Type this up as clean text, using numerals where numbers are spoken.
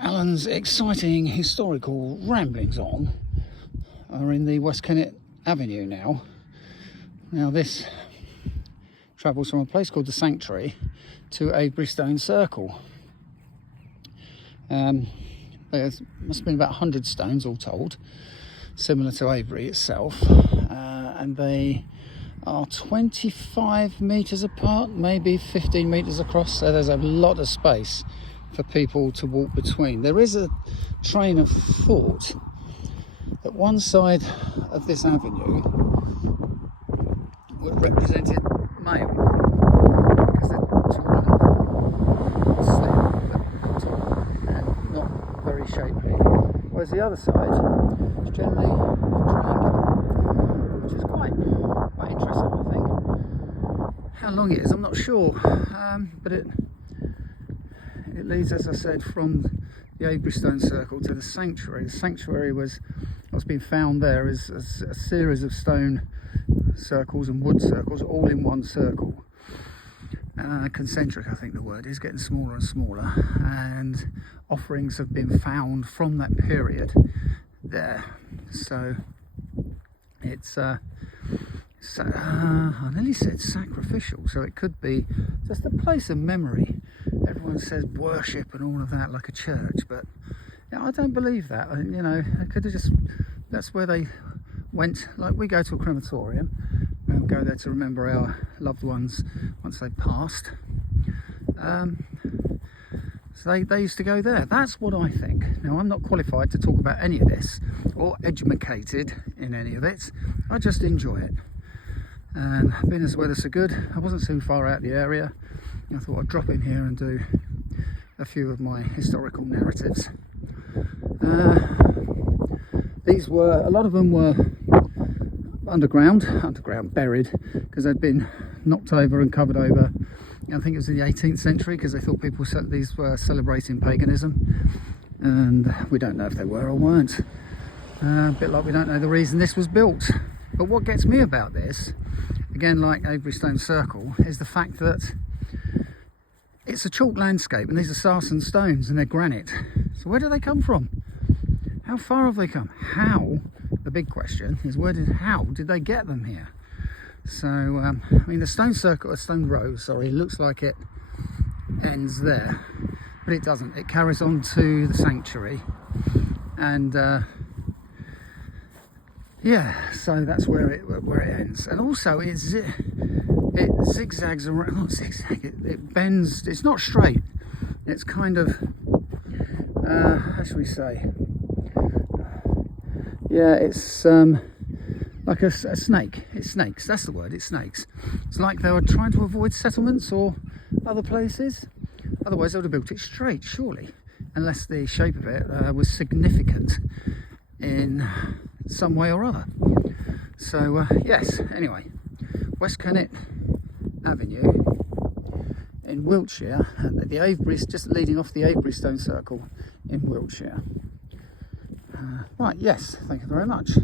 Alan's exciting historical ramblings on are in the West Kennet Avenue now. Now this travels from a place called the Sanctuary to Avebury Stone Circle. There must have been about 100 stones all told, similar to Avebury itself, and they are 25 metres apart, maybe 15 metres across, so there's a lot of space for people to walk between. There is a train of thought that one side of this avenue would represented male, because they're tall and slim, but tall and not very shapely, whereas the other side is generally triangular, which is quite interesting, I think. How long it is, I'm not sure, but it leads, as I said, from the Avebury Stone Circle to the Sanctuary. The Sanctuary was what's been found there is a series of stone circles and wood circles all in one circle. Concentric, I think the word is, getting smaller and smaller, and offerings have been found from that period there. So it's I nearly said sacrificial, so it could be just a place of memory. Everyone says worship and all of that, like a church, but I don't believe that. It could have just, that's where they went, like we go to a crematorium and go there to remember our loved ones once they've passed. So they used to go there. That's what I think. Now, I'm not qualified to talk about any of this or educated in any of it. I just enjoy it. And being as the weather's so good, I wasn't too far out the area. I thought I'd drop in here and do a few of my historical narratives. A lot of them were underground, buried, because they'd been knocked over and covered over. I think it was in the 18th century, because they thought these were celebrating paganism, and we don't know if they were or weren't. A bit like we don't know the reason this was built. But what gets me about this, again like Avebury Stone Circle, is the fact that it's a chalk landscape, and these are sarsen stones and they're granite. So where do they come from? How far have they come? How? The big question is how did they get them here? So the stone row, looks like it ends there, but it doesn't. It carries on to the Sanctuary, and so that's where it ends. And also it zigzags around, not zigzag, it bends. It's not straight, it's kind of how shall we say, it's like a snake. It snakes, that's the word, it snakes. It's like they were trying to avoid settlements or other places, otherwise they would have built it straight, surely, unless the shape of it was significant in some way or other. So yes, anyway, West Kennet Avenue in Wiltshire, and the Avebury's just leading off the Avebury Stone Circle in Wiltshire. Right, yes, thank you very much.